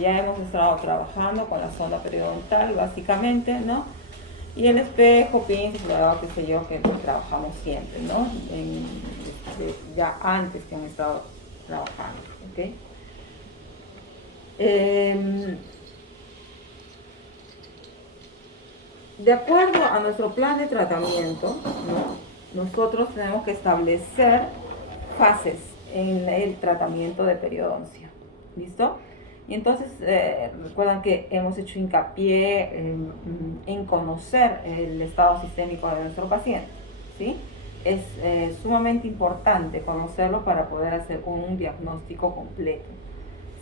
ya hemos estado trabajando con la sonda periodontal básicamente, ¿no? Y el espejo, pinza, qué sé yo, que pues trabajamos siempre, ¿no? Ya antes que han estado trabajando, ¿ok? De acuerdo a nuestro plan de tratamiento, ¿no? Nosotros tenemos que establecer fases en el tratamiento de periodoncia. ¿Listo? Y entonces recuerdan que hemos hecho hincapié en conocer el estado sistémico de nuestro paciente. ¿Sí? Es sumamente importante conocerlo para poder hacer un diagnóstico completo.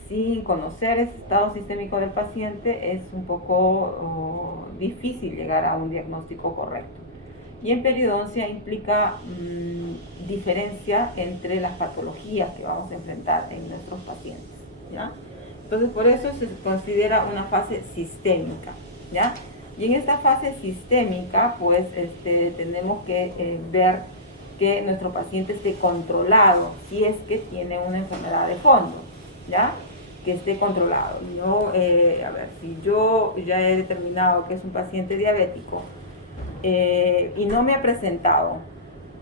Sin conocer el estado sistémico del paciente es un poco difícil llegar a un diagnóstico correcto. Y en periodoncia implica diferencia entre las patologías que vamos a enfrentar en nuestros pacientes, ¿ya? Entonces, por eso se considera una fase sistémica, ¿ya? Y en esta fase sistémica, pues, tenemos que ver que nuestro paciente esté controlado, si es que tiene una enfermedad de fondo, ¿ya? Que esté controlado. No, a ver, si yo ya he determinado que es un paciente diabético, y no me ha presentado,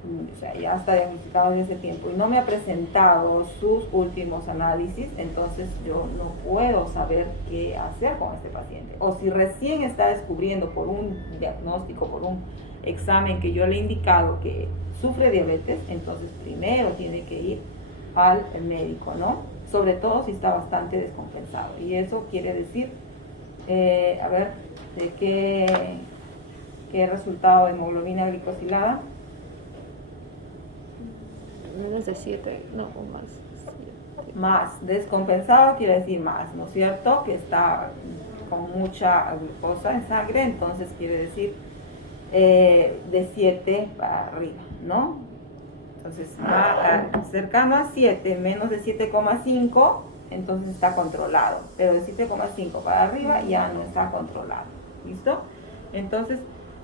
o sea, ya está diagnosticado en ese tiempo, y no me ha presentado sus últimos análisis, entonces yo no puedo saber qué hacer con este paciente. O si recién está descubriendo por un diagnóstico, por un examen que yo le he indicado que sufre diabetes, entonces primero tiene que ir al médico, ¿no? Sobre todo si está bastante descompensado. Y eso quiere decir, a ver, de qué resultado de hemoglobina glicosilada. Menos de 7, no, o más. Más descompensado quiere decir más, ¿no es cierto? Que está con mucha glucosa en sangre, entonces quiere decir de 7 para arriba, ¿no? Entonces cercano a 7, menos de 7,5, entonces está controlado, pero de 7,5 para arriba ya no está controlado, ¿listo? Entonces,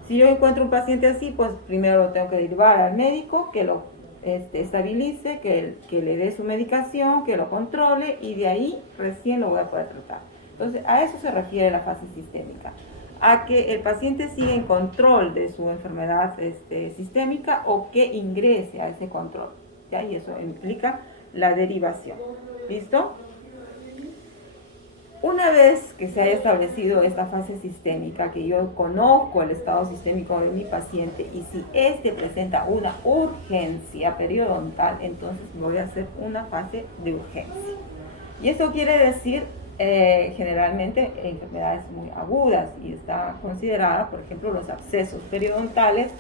si yo encuentro un paciente así, pues primero lo tengo que llevar al médico, que lo estabilice, que le dé su medicación, que lo controle, y de ahí recién lo voy a poder tratar. Entonces, a eso se refiere la fase sistémica, a que el paciente siga en control de su enfermedad sistémica o que ingrese a ese control, ¿ya? Y eso implica la derivación. ¿Listo? Una vez que se haya establecido esta fase sistémica, que yo conozco el estado sistémico de mi paciente y si este presenta una urgencia periodontal, entonces voy a hacer una fase de urgencia. Y eso quiere decir generalmente enfermedades muy agudas y está considerada, por ejemplo, los abscesos periodontales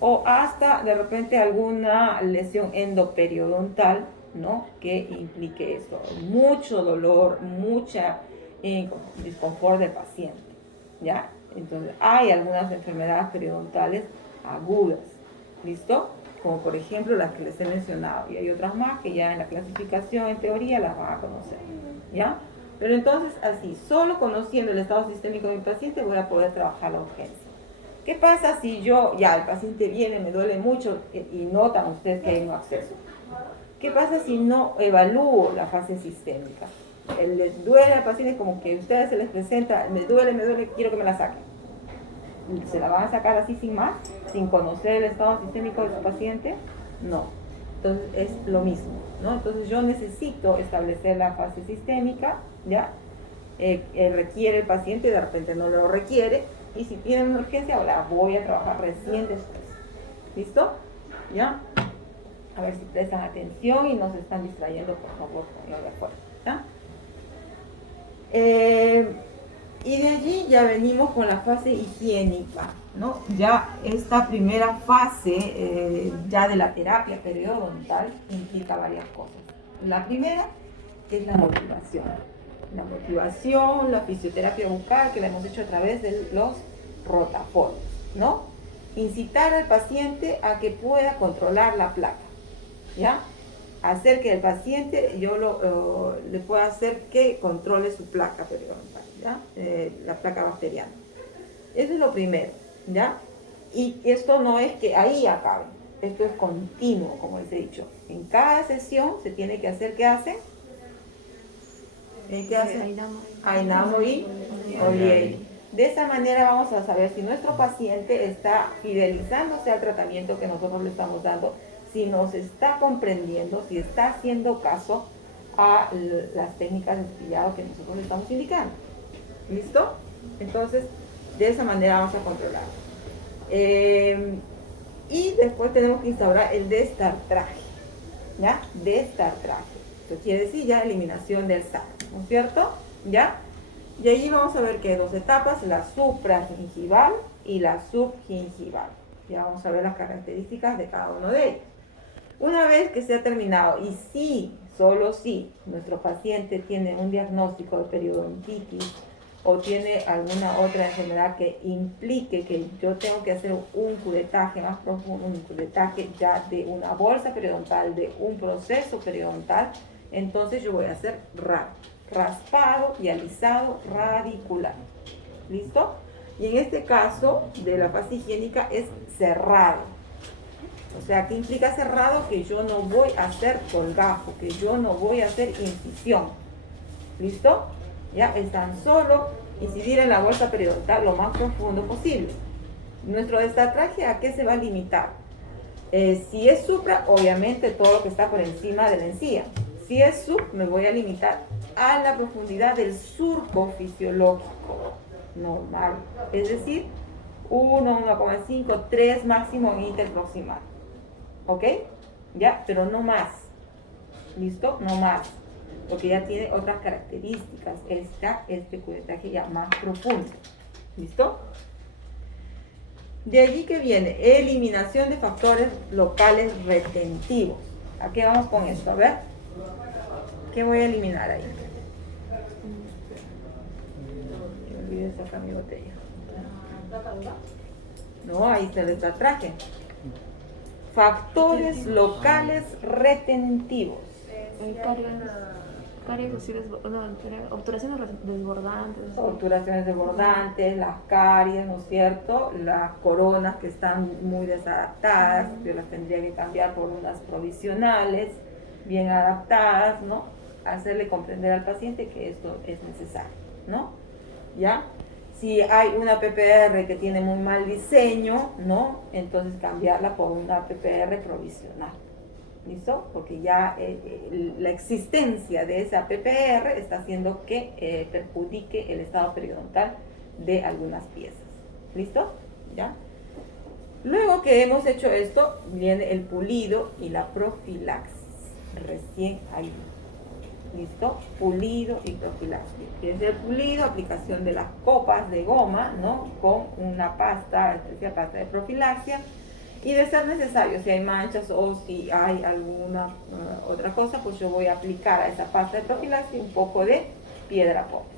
o hasta de repente alguna lesión endoperiodontal, ¿no? Que implique esto, mucho dolor, mucha disconfort del paciente, ¿ya? Entonces hay algunas enfermedades periodontales agudas, ¿listo? Como por ejemplo las que les he mencionado, y hay otras más que ya en la clasificación en teoría las van a conocer, ¿ya? Pero entonces así, solo conociendo el estado sistémico de mi paciente voy a poder trabajar la urgencia. ¿Qué pasa si ya el paciente viene, me duele mucho y notan ustedes que hay un absceso? ¿Qué pasa si no evalúo la fase sistémica? Les duele al paciente como que a ustedes se les presenta, me duele, quiero que me la saquen. ¿Se la van a sacar así sin más? ¿Sin conocer el estado sistémico de su paciente? No. Entonces es lo mismo, ¿no? Entonces yo necesito establecer la fase sistémica, ¿ya? Requiere el paciente, de repente no lo requiere, y si tiene una urgencia, la voy a trabajar recién después. ¿Listo? ¿Ya? A ver si prestan atención y no se están distrayendo, por favor, con de acuerdo. ¿Ya? Y de allí ya venimos con la fase higiénica, ¿no? Ya esta primera fase ya de la terapia periodontal implica varias cosas. La primera es la motivación. La motivación, la fisioterapia bucal que la hemos hecho a través de los rotafolios, ¿no? Incitar al paciente a que pueda controlar la placa, ¿ya? Hacer que el paciente le pueda hacer que controle su placa periodontal, ¿ya? La placa bacteriana. Eso es lo primero, ¿ya? Y esto no es que ahí acabe, esto es continuo, como les he dicho. En cada sesión se tiene que hacer, ¿qué hace? ¿Qué hace? Ainamo. Ainamo y Olieri. De esa manera vamos a saber si nuestro paciente está fidelizándose al tratamiento que nosotros le estamos dando, si nos está comprendiendo, si está haciendo caso a las técnicas de cepillado que nosotros le estamos indicando. ¿Listo? Entonces, de esa manera vamos a controlar. Y después tenemos que instaurar el destartraje. ¿Ya? Destartraje. Esto quiere decir ya eliminación del sal, ¿no es cierto? ¿Ya? Y allí vamos a ver que hay dos etapas, la supragingival y la subgingival. Ya vamos a ver las características de cada uno de ellos. Una vez que se ha terminado, y si, solo si, nuestro paciente tiene un diagnóstico de periodontitis o tiene alguna otra enfermedad que implique que yo tengo que hacer un curetaje más profundo, un curetaje ya de una bolsa periodontal, de un proceso periodontal, entonces yo voy a hacer raspado y alisado radicular. ¿Listo? Y en este caso de la fase higiénica es cerrado. O sea, ¿qué implica cerrado? Que yo no voy a hacer colgajo, que yo no voy a hacer incisión. ¿Listo? Ya es tan solo incidir en la bolsa periodontal lo más profundo posible. Nuestro destartraje, ¿a qué se va a limitar? Si es supra, obviamente todo lo que está por encima de la encía. Si es sub, me voy a limitar a la profundidad del surco fisiológico normal. Es decir, 1, 1,5, 3 máximo en interproximal. ¿Ok? Ya, pero no más. ¿Listo? No más. Porque ya tiene otras características. Este curetaje ya más profundo. ¿Listo? De allí que viene eliminación de factores locales retentivos. ¿A qué vamos con esto? A ver. ¿Qué voy a eliminar ahí? Me olvidé sacar mi botella. No, ahí se les traje. Factores locales retentivos. Caries así, obturaciones desbordantes. Obturaciones desbordantes, las caries, ¿no es cierto? Las coronas que están muy desadaptadas, yo las tendría que cambiar por unas provisionales, bien adaptadas, ¿no? Hacerle comprender al paciente que esto es necesario, ¿no? ¿Ya? Si hay una PPR que tiene muy mal diseño, ¿no? Entonces cambiarla por una PPR provisional. ¿Listo? Porque ya la existencia de esa PPR está haciendo que perjudique el estado periodontal de algunas piezas. ¿Listo? ¿Ya? Luego que hemos hecho esto, viene el pulido y la profilaxis. Recién ahí. ¿Listo? Pulido y profilaxis. Es el pulido, aplicación de las copas de goma, ¿no? Con una pasta, especial pasta de profilaxia. Y de ser necesario, si hay manchas o si hay alguna otra cosa, pues yo voy a aplicar a esa pasta de profilaxis un poco de piedra pómez.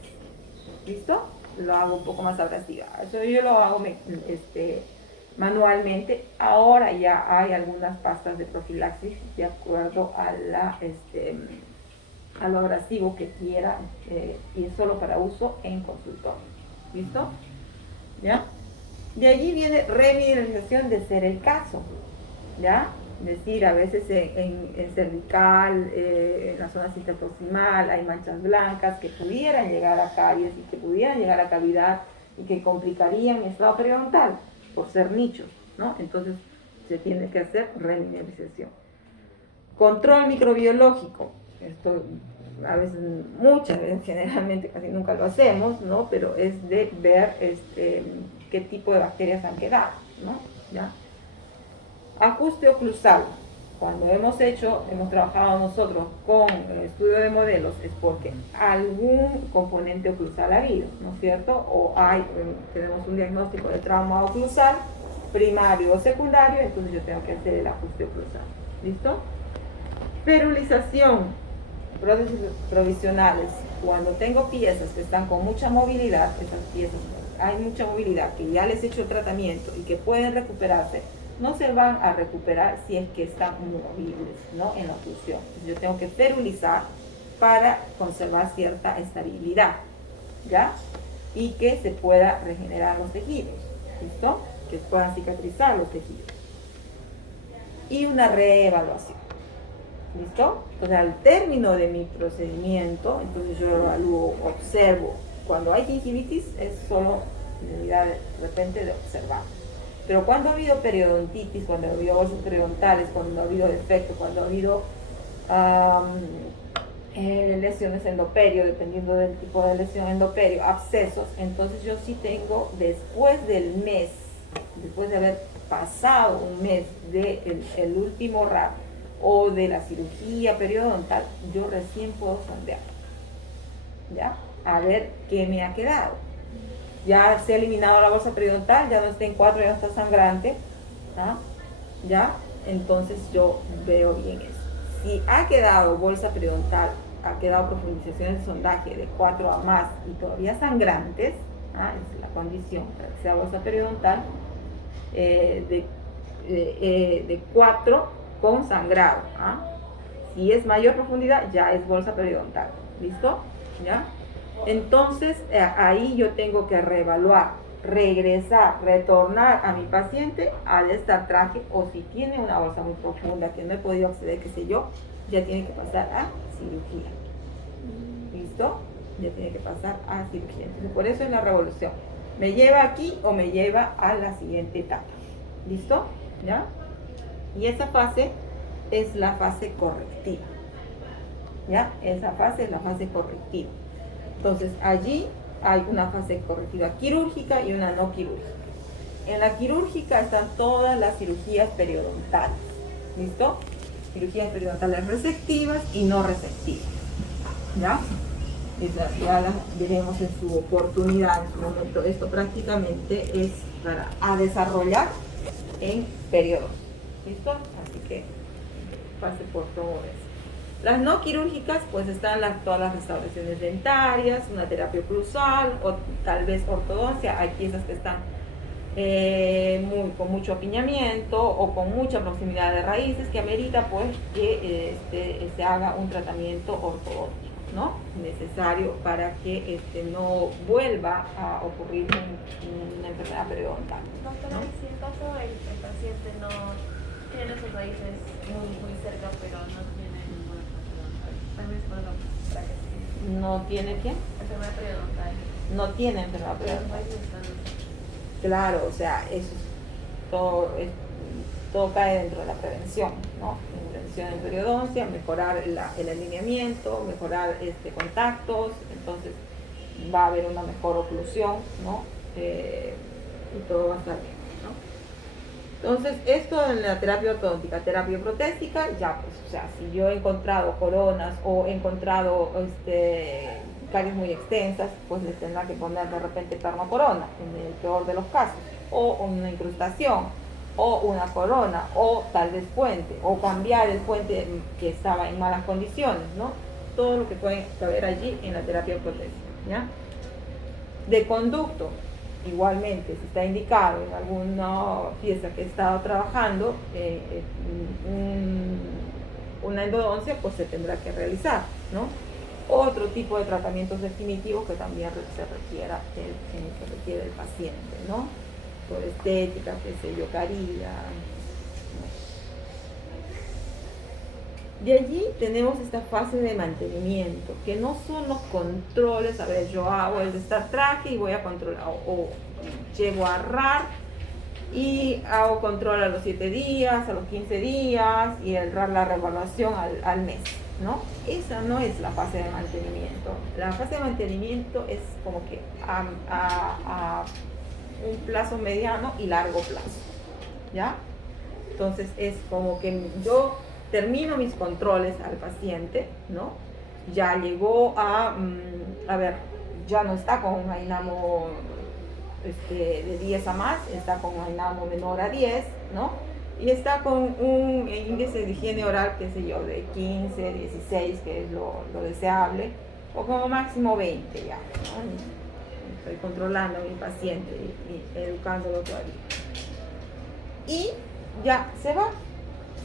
¿Listo? Lo hago un poco más abrasiva. Eso yo lo hago manualmente. Ahora ya hay algunas pastas de profilaxis de acuerdo a lo abrasivo que quiera y es solo para uso en consultorio. ¿Listo? ¿Ya? De allí viene remineralización de ser el caso, ¿ya? Es decir, a veces en cervical, en la zona interproximal, hay manchas blancas que pudieran llegar a caries y que pudieran llegar a cavidad y que complicarían mi estado periodontal por ser nichos, ¿no? Entonces se tiene que hacer remineralización. Control microbiológico, esto a veces, muchas veces, generalmente casi nunca lo hacemos, ¿no? Pero es de ver qué tipo de bacterias han quedado, ¿no? ¿Ya? Ajuste oclusal. Cuando hemos trabajado nosotros con el estudio de modelos es porque algún componente oclusal ha habido, ¿no es cierto? O tenemos un diagnóstico de trauma oclusal, primario o secundario, entonces yo tengo que hacer el ajuste oclusal. ¿Listo? Ferulización, prótesis provisionales. Cuando tengo piezas que están con mucha movilidad, esas piezas, hay mucha movilidad, que ya les he hecho tratamiento y que pueden recuperarse, no se van a recuperar si es que están movibles, ¿no? En la oclusión. Entonces yo tengo que ferulizar para conservar cierta estabilidad, ¿ya? Y que se pueda regenerar los tejidos, ¿listo? Que puedan cicatrizar los tejidos. Y una reevaluación. ¿Listo? Entonces, al término de mi procedimiento, entonces yo evalúo, observo. Cuando hay gingivitis es solo necesidad de repente de observar. Pero cuando ha habido periodontitis, cuando ha habido bolsas periodontales, cuando ha habido defecto, cuando ha habido lesiones endoperio, dependiendo del tipo de lesión endoperio, abscesos, entonces yo sí tengo después del mes, después de haber pasado un mes del último RAP o de la cirugía periodontal, yo recién puedo sondear, ¿ya? A ver qué me ha quedado. Ya se ha eliminado la bolsa periodontal, ya no está en 4, ya no está sangrante, ¿ah? ¿Ya? Entonces yo veo bien eso. Si ha quedado bolsa periodontal, ha quedado profundizaciones de sondaje de 4 a más y todavía sangrantes, ¿ah? Es la condición para que sea bolsa periodontal, de 4 con sangrado, ¿ah? Si es mayor profundidad, ya es bolsa periodontal. ¿Listo? ¿Ya? Entonces, ahí yo tengo que reevaluar, regresar, retornar a mi paciente al estartraje, o si tiene una bolsa muy profunda que no he podido acceder, qué sé yo, ya tiene que pasar a cirugía. ¿Listo? Ya tiene que pasar a cirugía. Entonces, por eso es la revolución. ¿Me lleva aquí o me lleva a la siguiente etapa? ¿Listo? ¿Ya? Y esa fase es la fase correctiva. ¿Ya? Esa fase es la fase correctiva. Entonces, allí hay una fase correctiva quirúrgica y una no quirúrgica. En la quirúrgica están todas las cirugías periodontales. ¿Listo? Cirugías periodontales resectivas y no resectivas. ¿Ya? Ya las veremos en su oportunidad, en su momento. Esto prácticamente es para desarrollar en periodos. ¿Listo? Así que pase por todo eso. Las no quirúrgicas, pues están todas las restauraciones dentarias, una terapia oclusal o tal vez ortodoncia. Hay piezas que están con mucho apiñamiento o con mucha proximidad de raíces que amerita pues que se haga un tratamiento ortodóntico, ¿no? Necesario para que no vuelva a ocurrir una enfermedad periodontal. Doctora, ¿no? si en caso el paciente no tiene sus raíces muy cerca, pero no tiene ninguna periodontal, también se puede para que sí. ¿No tiene qué? Enfermedad periodontal. No tiene enfermedad Las periodontal. raíces están. Claro, o sea, eso todo cae dentro de la prevención, ¿no? Prevención en periodoncia, mejorar el alineamiento, mejorar contactos, entonces va a haber una mejor oclusión, ¿no? Y todo va a estar bien, ¿no? Entonces, esto en la terapia ortodóntica, terapia protésica, ya pues, o sea, si yo he encontrado coronas o he encontrado caries muy extensas, pues les tendrá que poner de repente pernocorona, en el peor de los casos, o una incrustación, o una corona, o tal vez puente, o cambiar el puente que estaba en malas condiciones, ¿no? Todo lo que puede caber allí en la terapia protésica, ¿ya? De conducto, igualmente, si está indicado en alguna pieza que he estado trabajando, una endodoncia, pues se tendrá que realizar, ¿no? Otro tipo de tratamientos definitivos que también se requiere el paciente, ¿no? Por estética, qué sé yo, carillas, ¿no? De allí tenemos esta fase de mantenimiento, que no son los controles. A ver, yo hago el traje y voy a controlar, o llego a RAR y hago control a los 7 días, a los 15 días, y el RAR la reevaluación al mes, ¿no? Esa no es la fase de mantenimiento. La fase de mantenimiento es como que a un plazo mediano y largo plazo, ¿ya? Entonces es como que yo termino mis controles al paciente, ¿no? Ya llegó a ver, ya no está con un ainamo de 10 a más, está con un ainamo menor a 10, ¿no? Y está con un índice de higiene oral, qué sé yo, de 15, 16, que es lo deseable, o como máximo 20 ya, ¿no? Estoy controlando a mi paciente y educándolo todavía. Y ya se va.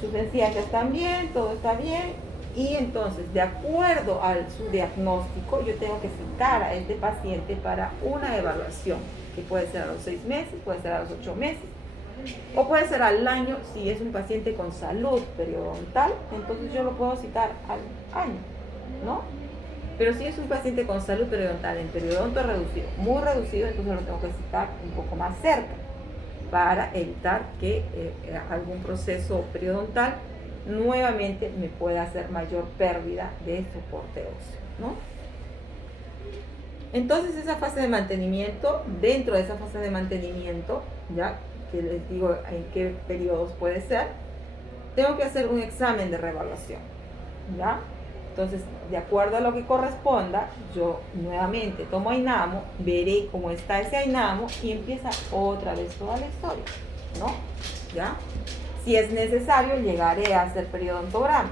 Sus encías ya están bien, todo está bien. Y entonces, de acuerdo a su diagnóstico, yo tengo que citar a este paciente para una evaluación, que puede ser a los 6 meses, puede ser a los 8 meses, O puede ser al año si es un paciente con salud periodontal, entonces yo lo puedo citar al año, ¿no? Pero si es un paciente con salud periodontal en periodonto reducido, muy reducido, entonces lo tengo que citar un poco más cerca para evitar que algún proceso periodontal nuevamente me pueda hacer mayor pérdida de soporte óseo, ¿no? Entonces esa fase de mantenimiento, dentro de esa fase de mantenimiento, ya que les digo en qué periodos puede ser, tengo que hacer un examen de reevaluación, ¿ya? Entonces, de acuerdo a lo que corresponda, yo nuevamente tomo Ainamo, veré cómo está ese Ainamo y empieza otra vez toda la historia, ¿no? ¿Ya? Si es necesario, llegaré a hacer periodontograma.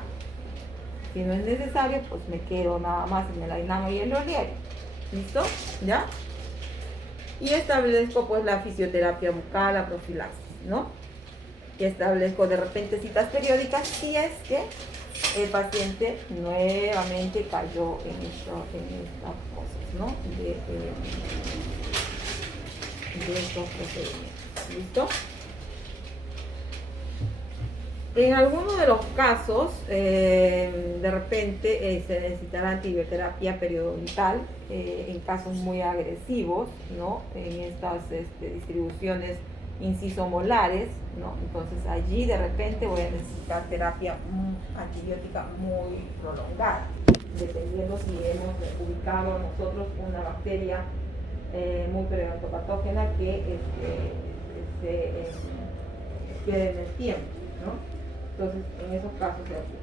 Si no es necesario, pues me quedo nada más en el Ainamo y el relieve. ¿Listo? ¿Ya? Y establezco pues la fisioterapia bucal, la profilaxis, ¿no? Y establezco de repente citas periódicas si es que el paciente nuevamente cayó en estas cosas, ¿no? De estos procedimientos. ¿Listo? En algunos de los casos, de repente se necesitará antibioterapia periodontal en casos muy agresivos, ¿no? En estas distribuciones inciso-molares, ¿no? Entonces allí de repente voy a necesitar terapia antibiótica muy prolongada, dependiendo si hemos ubicado nosotros una bacteria muy periodontopatógena que quede en el tiempo, ¿no? Entonces, en esos casos se aplica.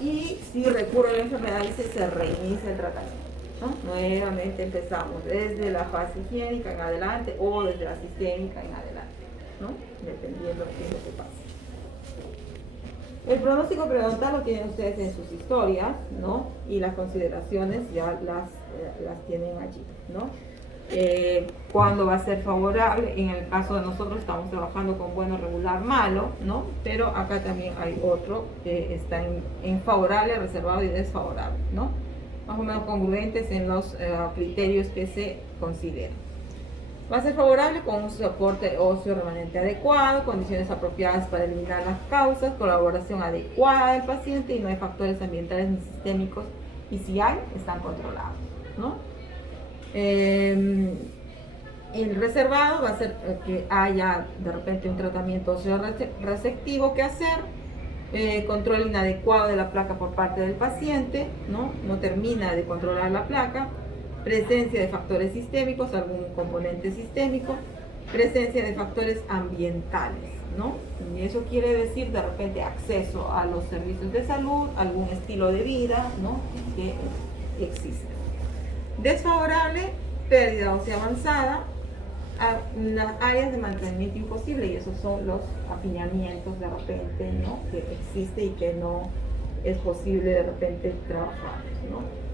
Y si recurre a la enfermedad, se reinicia el tratamiento, ¿no? Nuevamente empezamos desde la fase higiénica en adelante o desde la sistémica en adelante, ¿no? Dependiendo de qué es lo que pasa. El pronóstico periodontal lo tienen ustedes en sus historias, ¿no? Y las consideraciones ya las tienen allí, ¿no? Cuándo va a ser favorable. En el caso de nosotros estamos trabajando con bueno, regular, malo, ¿no? Pero acá también hay otro que está en favorable, reservado y desfavorable, ¿no? Más o menos congruentes en los criterios que se consideran. Va a ser favorable con un soporte óseo remanente adecuado, condiciones apropiadas para eliminar las causas, colaboración adecuada del paciente y no hay factores ambientales ni sistémicos, y si hay, están controlados, ¿no? El reservado va a ser que haya de repente un tratamiento óseo resectivo que hacer, control inadecuado de la placa por parte del paciente, no termina de controlar la placa, presencia de factores sistémicos, algún componente sistémico, presencia de factores ambientales, ¿no? Y eso quiere decir de repente acceso a los servicios de salud, algún estilo de vida, ¿no? Que existe. Desfavorable, pérdida ósea avanzada, áreas de mantenimiento imposible, y esos son los apiñamientos de repente, ¿no? Que existe y que no es posible de repente trabajar, ¿no?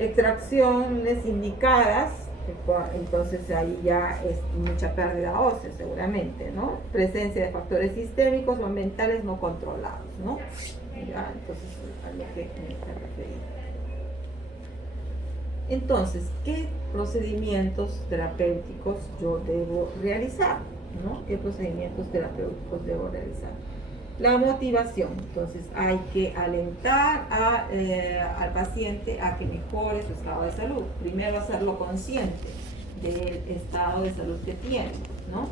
Extracciones indicadas, entonces ahí ya es mucha pérdida ósea seguramente, ¿no? Presencia de factores sistémicos o ambientales no controlados, ¿no? Ya, entonces a lo que me está refiriendo. Entonces, ¿qué procedimientos terapéuticos yo debo realizar? ¿No? ¿Qué procedimientos terapéuticos debo realizar? La motivación. Entonces, hay que alentar al paciente a que mejore su estado de salud. Primero, hacerlo consciente del estado de salud que tiene, ¿no?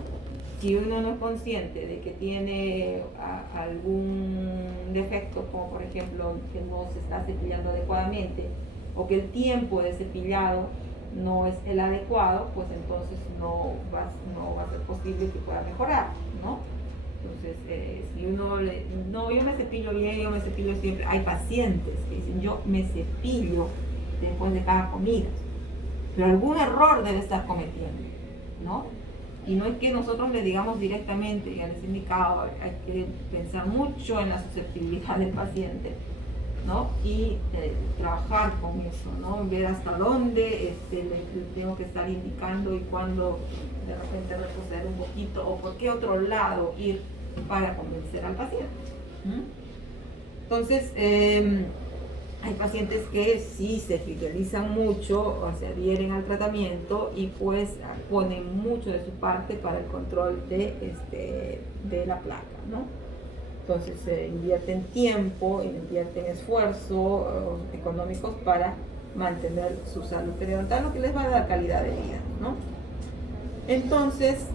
Si uno no es consciente de que tiene algún defecto, como por ejemplo que no se está cepillando adecuadamente, o que el tiempo de cepillado no es el adecuado, pues entonces no va a ser posible que pueda mejorar, ¿no? Entonces, si uno no, yo me cepillo bien, yo me cepillo siempre. Hay pacientes que dicen, yo me cepillo después de cada comida, pero algún error debe estar cometiendo, ¿no? Y no es que nosotros le digamos directamente, ya les he indicado, hay que pensar mucho en la susceptibilidad del paciente, ¿no? Y trabajar con eso, ¿no? Ver hasta dónde le tengo que estar indicando y cuándo de repente retroceder un poquito o por qué otro lado ir para convencer al paciente. Entonces, Hay pacientes que sí se fidelizan mucho o se adhieren al tratamiento y pues ponen mucho de su parte para el control de la placa, ¿no? Entonces invierten tiempo, invierten esfuerzo económicos para mantener su salud periodontal, lo que les va a dar calidad de vida, ¿no? Entonces,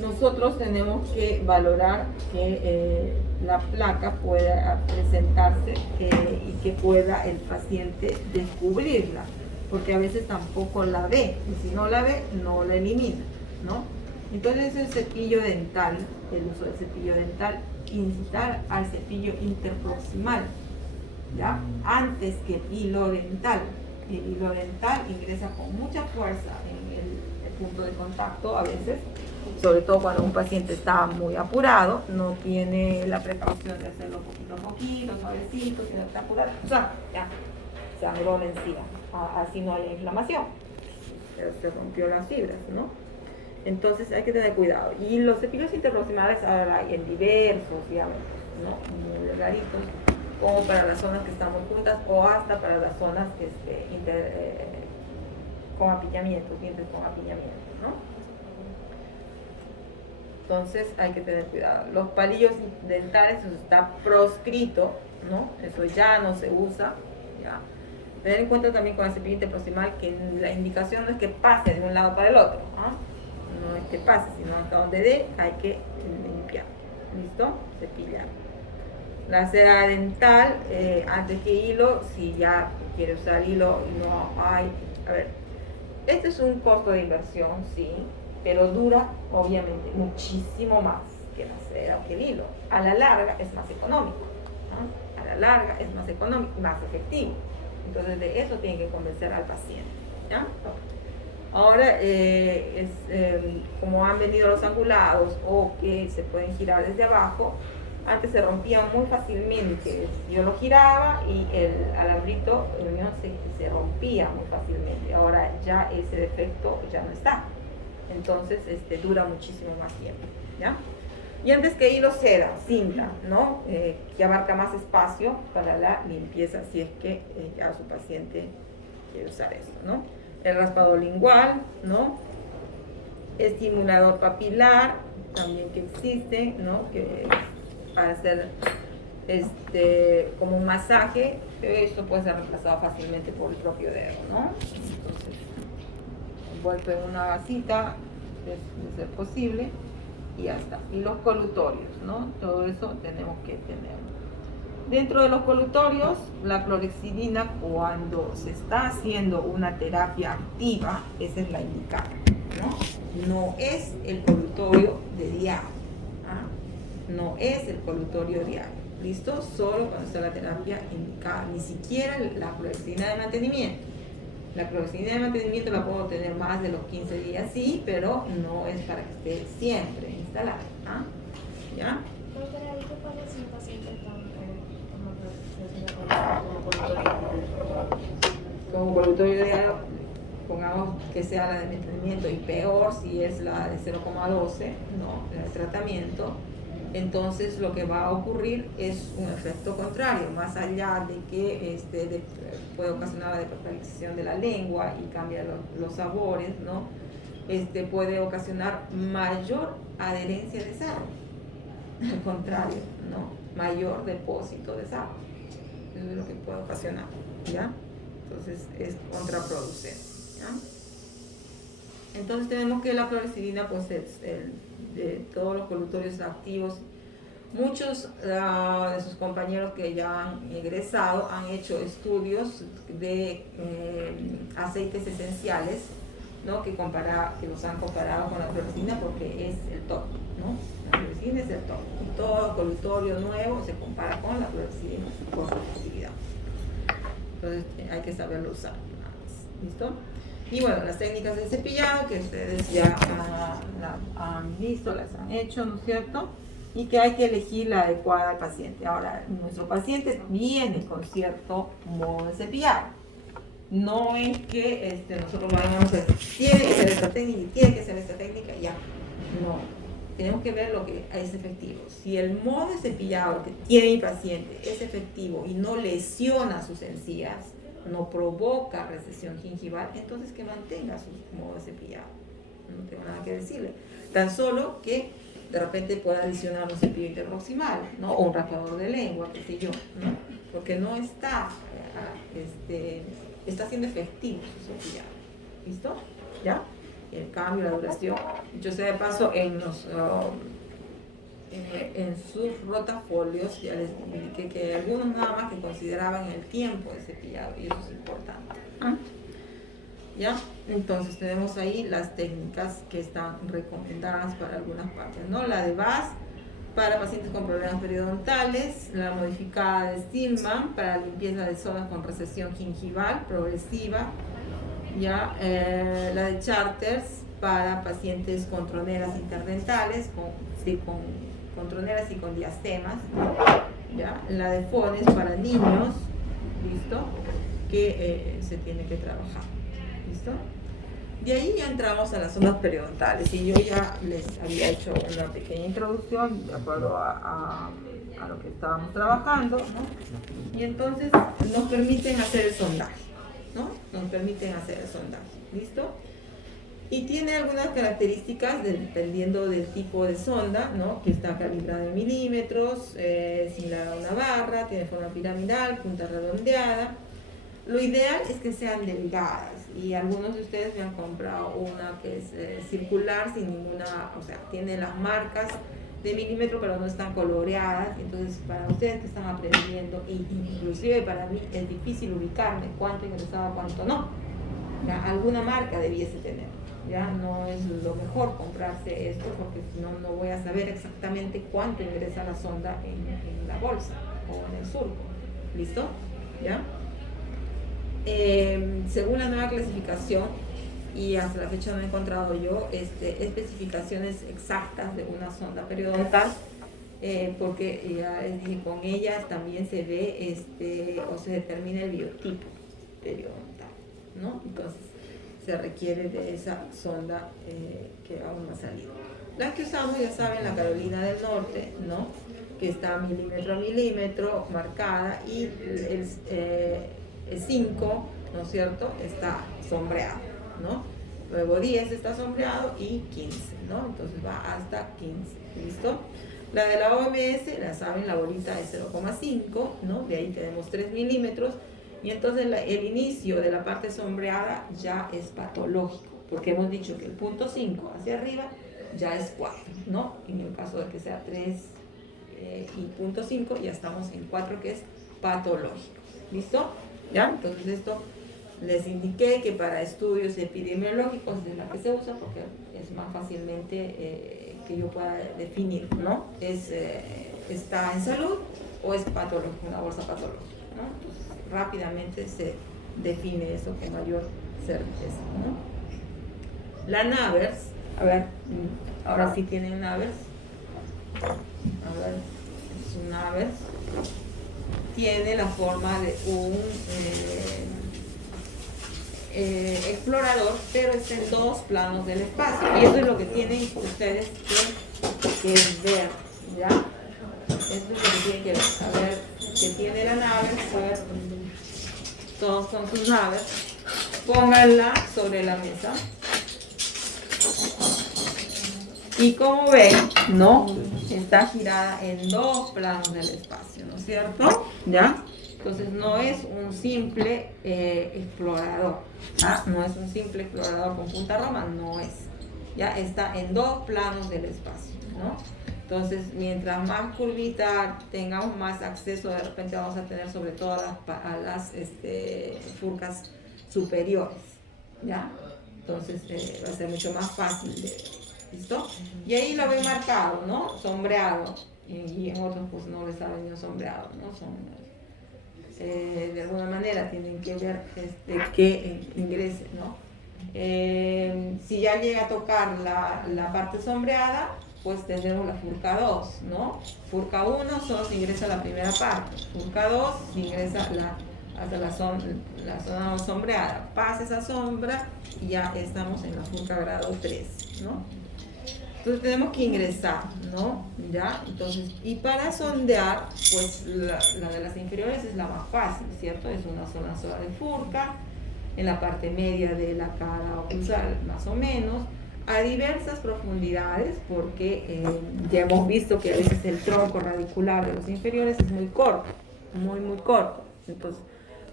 nosotros tenemos que valorar que la placa pueda presentarse y que pueda el paciente descubrirla, porque a veces tampoco la ve, y si no la ve, no la elimina, ¿no? Entonces el cepillo dental, el uso del cepillo dental, incitar al cepillo interproximal, ¿ya? Antes que el hilo dental. El hilo dental ingresa con mucha fuerza en el punto de contacto a veces, sobre todo cuando un paciente está muy apurado, no tiene la precaución de hacerlo poquito a poquito, suavecito, sino que está apurado, o sea, ya, sangró la encía, así no hay inflamación, se rompió las fibras, ¿no? Entonces hay que tener cuidado. Y los cepillos interproximales ahora hay en diversos diámetros, ¿no? Muy delgaditos, como para las zonas que están muy juntas o hasta para las zonas con apiñamiento, dientes con apiñamiento, ¿no? Entonces hay que tener cuidado. Los palillos dentales, eso está proscrito, ¿no? Eso ya no se usa, ¿ya? Tener en cuenta también con el cepillo interproximal que la indicación no es que pase de un lado para el otro, ¿no? No es que pase, sino hasta donde dé hay que limpiar. ¿Listo? Cepillar. La seda dental, antes que hilo, si ya quiere usar hilo y no hay... A ver, este es un costo de inversión, sí, pero dura obviamente muchísimo más que la seda o que el hilo. A la larga es más económico, ¿no? A la larga es más económico y más efectivo. Entonces de eso tiene que convencer al paciente, ¿ya? Ahora, como han venido los angulados o que se pueden girar desde abajo, antes se rompían muy fácilmente. Yo lo giraba y el alambrito el mío se rompía muy fácilmente. Ahora ya ese defecto ya no está. Entonces dura muchísimo más tiempo, ¿ya? Y antes que hilo, seda, cinta, ¿no? Que abarca más espacio para la limpieza si es que ya su paciente quiere usar eso, ¿no? El raspado lingual, ¿no? Estimulador papilar, también que existe, ¿no? Que para hacer como un masaje, esto puede ser reemplazado fácilmente por el propio dedo, ¿no? Entonces, envuelto en una gasita, de ser posible, y ya está. Y los colutorios, ¿no? Todo eso tenemos que tener. Dentro de los colutorios, la clorhexidina, cuando se está haciendo una terapia activa, esa es la indicada, ¿no? No es el colutorio de diario, ¿ah? No es el colutorio diario, ¿listo? Solo cuando está la terapia indicada, ni siquiera la clorhexidina de mantenimiento. La clorhexidina de mantenimiento la puedo tener más de los 15 días, sí, pero no es para que esté siempre instalada, ¿ah? ¿Ya? Pero ahí qué pasa si un paciente está como colutorio diario, pongamos que sea la de mantenimiento y peor si es la de 0,12, ¿no? El tratamiento, entonces lo que va a ocurrir es un efecto contrario, más allá de que puede ocasionar la deplatalización de la lengua y cambia los sabores, ¿no? Puede ocasionar mayor adherencia de sarro, al contrario, ¿no? Mayor depósito de sarro. Eso es lo que puede ocasionar, ¿ya? Entonces es contraproducente, ¿ya? Entonces tenemos que la clorhexidina, pues de todos los colutorios activos, muchos de sus compañeros que ya han egresado han hecho estudios de aceites esenciales, ¿no? que los han comparado con la clorhexidina porque es el top, ¿no? La clorhexidina es el top. Y todo colutorio nuevo se compara con la clorhexidina por su efectividad. Entonces hay que saberlo usar. ¿Listo? Y bueno, las técnicas de cepillado que ustedes ya han visto, las han hecho, ¿no es cierto? Y que hay que elegir la adecuada al paciente. Ahora, nuestro paciente viene con cierto modo de cepillado. No es que nosotros vayamos a decir, tiene que ser esta técnica y tiene que ser esta técnica, ya. No. tenemos que ver lo que es efectivo. Si el modo de cepillado que tiene mi paciente es efectivo y no lesiona sus encías, no provoca recesión gingival, entonces que mantenga su modo de cepillado. No tengo nada que decirle. Tan solo que de repente pueda adicionar un cepillo interproximal, ¿no? O un raspador de lengua, qué sé yo, ¿no? Porque no está, está siendo efectivo su cepillado. ¿Listo? ¿Ya? El cambio, la duración. Yo sé de paso en sus rotafolios ya les indiqué que algunos nada más que consideraban el tiempo de cepillado y eso es importante. ¿Ya? Entonces tenemos ahí las técnicas que están recomendadas para algunas partes, ¿no? La de VAS para pacientes con problemas periodontales, la modificada de Stillman para limpieza de zonas con recesión gingival progresiva, ya la de Charters para pacientes con troneras interdentales, con troneras y con diastemas, ya la de Fones para niños, listo, que se tiene que trabajar, listo. De ahí ya entramos a las zonas periodontales y yo ya les había hecho una pequeña introducción de acuerdo a lo que estábamos trabajando, ¿no? Y entonces nos permiten hacer el sondaje, ¿no? Nos permiten hacer el sondaje, ¿listo? Y tiene algunas características dependiendo del tipo de sonda, ¿no? Que está calibrada en milímetros, sin una barra, tiene forma piramidal, punta redondeada. Lo ideal es que sean delgadas y algunos de ustedes me han comprado una que es circular sin ninguna, o sea, tiene las marcas de milímetro pero no están coloreadas. Entonces para ustedes que están aprendiendo, inclusive para mí es difícil ubicarme cuánto ingresaba, cuánto no, ¿ya? Alguna marca debiese tener, ya no es lo mejor comprarse esto porque si no, no voy a saber exactamente cuánto ingresa la sonda en la bolsa o en el surco. ¿Listo? ¿Ya? Según la nueva clasificación, y hasta la fecha no he encontrado yo especificaciones exactas de una sonda periodontal, porque ya les dije, con ellas también se ve o se determina el biotipo periodontal, ¿no? Entonces se requiere de esa sonda que aún no ha salido. Las que usamos, ya saben, la Carolina del Norte, ¿no? Que está milímetro a milímetro marcada, y el 5, ¿no es cierto?, está sombreado, ¿no? Luego 10 está sombreado y 15, ¿no? Entonces va hasta 15, ¿listo? La de la OMS, la saben, la bolita es 0,5, ¿no? De ahí tenemos 3 milímetros, y entonces el inicio de la parte sombreada ya es patológico, porque hemos dicho que el punto 5 hacia arriba ya es 4, ¿no? En el caso de que sea 3 y punto 5, ya estamos en 4, que es patológico, ¿listo? ¿Ya? Entonces esto les indiqué que para estudios epidemiológicos es la que se usa porque es más fácilmente que yo pueda definir, ¿no? ¿Está en salud o es patológico, una bolsa patológica, ¿no? Entonces rápidamente se define eso con mayor certeza, ¿no? La Navers, a ver, ahora sí tienen Navers, a ver, es un Navers. Tiene la forma de un explorador, pero está en 2 planos del espacio. Y eso es lo que tienen ustedes que ver, ¿ya? Eso es lo que tienen que ver. A ver, que tiene la nave, a ver, todos con sus naves. Pónganla sobre la mesa. Y como ven, ¿no? Está girada en 2 planos del espacio, ¿no es cierto? ¿Ya? Entonces no es un simple explorador, ¿ah? No es un simple explorador con punta roma, no es. Ya está en 2 planos del espacio, ¿no? Entonces, mientras más curvita tengamos, más acceso de repente vamos a tener sobre todo a las furcas superiores, ¿ya? Entonces va a ser mucho más fácil ¿listo? Y ahí lo ven marcado, ¿no? Sombreado. Y en otros pues no les ha venido sombreado, ¿no? Son, de alguna manera tienen que ver que ingrese, ¿no? Si ya llega a tocar la parte sombreada, pues tendremos la furca 2, ¿no? Furca 1 solo se ingresa la primera parte. Furca 2 se ingresa hasta la zona sombreada. Pasa esa sombra y ya estamos en la furca grado 3, ¿no? Entonces tenemos que ingresar, ¿no? ¿Ya? Entonces, y para sondear, pues la de las inferiores es la más fácil, ¿cierto? Es una zona sola de furca, en la parte media de la cara ocular, más o menos, a diversas profundidades, porque ya hemos visto que a veces el tronco radicular de los inferiores es muy corto, muy corto. Entonces,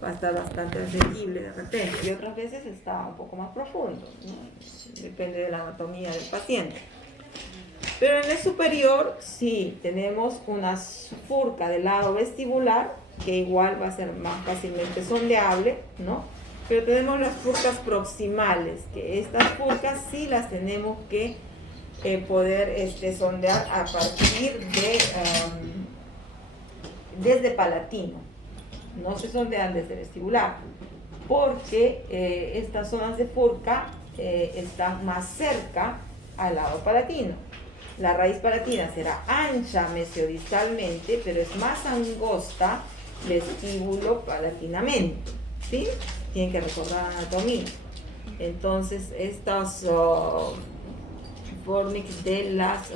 va a estar bastante asequible de repente, y otras veces está un poco más profundo, ¿no? Depende de la anatomía del paciente. Pero en el superior sí tenemos una furca del lado vestibular, que igual va a ser más fácilmente sondeable, ¿no? Pero tenemos las furcas proximales, que estas furcas sí las tenemos que poder sondear a partir de desde palatino. No se sondean desde vestibular, porque estas zonas de furca están más cerca al lado palatino. La raíz palatina será ancha mesiodistalmente, pero es más angosta vestíbulo-palatinamente, ¿sí? Tienen que recordar anatomía. Entonces, estos fornix de las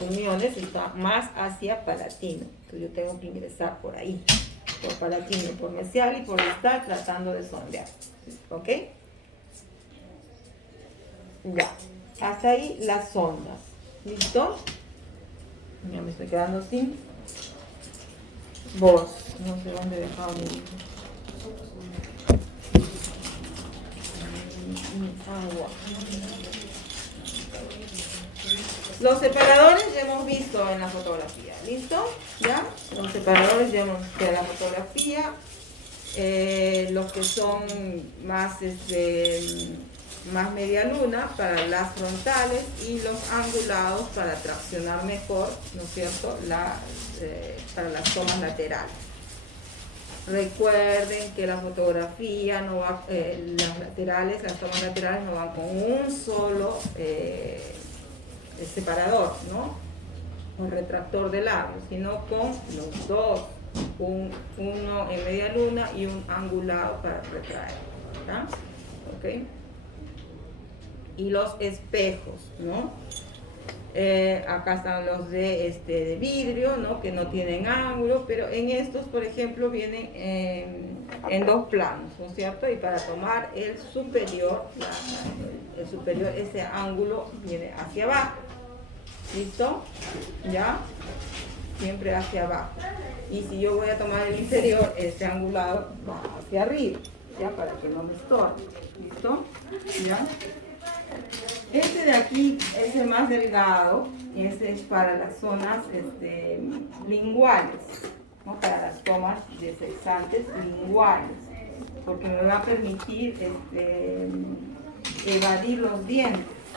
uniones están más hacia palatino. Entonces, yo tengo que ingresar por ahí, por palatino, por mesial y por distal, tratando de sondear. ¿Ok? Ya. Hasta ahí las sondas. ¿Listo? Ya me estoy quedando sin voz. No sé dónde he dejado mi agua. Los separadores ya hemos visto en la fotografía. ¿Listo? ¿Ya? Los separadores ya hemos visto en la fotografía. Los que son más más media luna para las frontales y los angulados para traccionar mejor, ¿no es cierto?, para las tomas laterales. Recuerden que la fotografía no va, las tomas laterales no van con un solo separador, ¿no?, un retractor de labio, sino con los dos, uno en media luna y un angulado para retraer, ¿verdad? ¿Ok? Y los espejos, ¿no? Acá están los de vidrio, ¿no?, que no tienen ángulo, pero en estos, por ejemplo, vienen en dos planos, ¿no es cierto? Y para tomar el superior, ese ángulo viene hacia abajo. ¿Listo? ¿Ya? Siempre hacia abajo. Y si yo voy a tomar el inferior, este angulado va hacia arriba, ¿ya? Para que no me estorbe. ¿Listo? ¿Ya? Este de aquí es el más delgado, y este es para las zonas linguales, ¿no?, para las tomas desexantes linguales, porque me va a permitir evadir los dientes.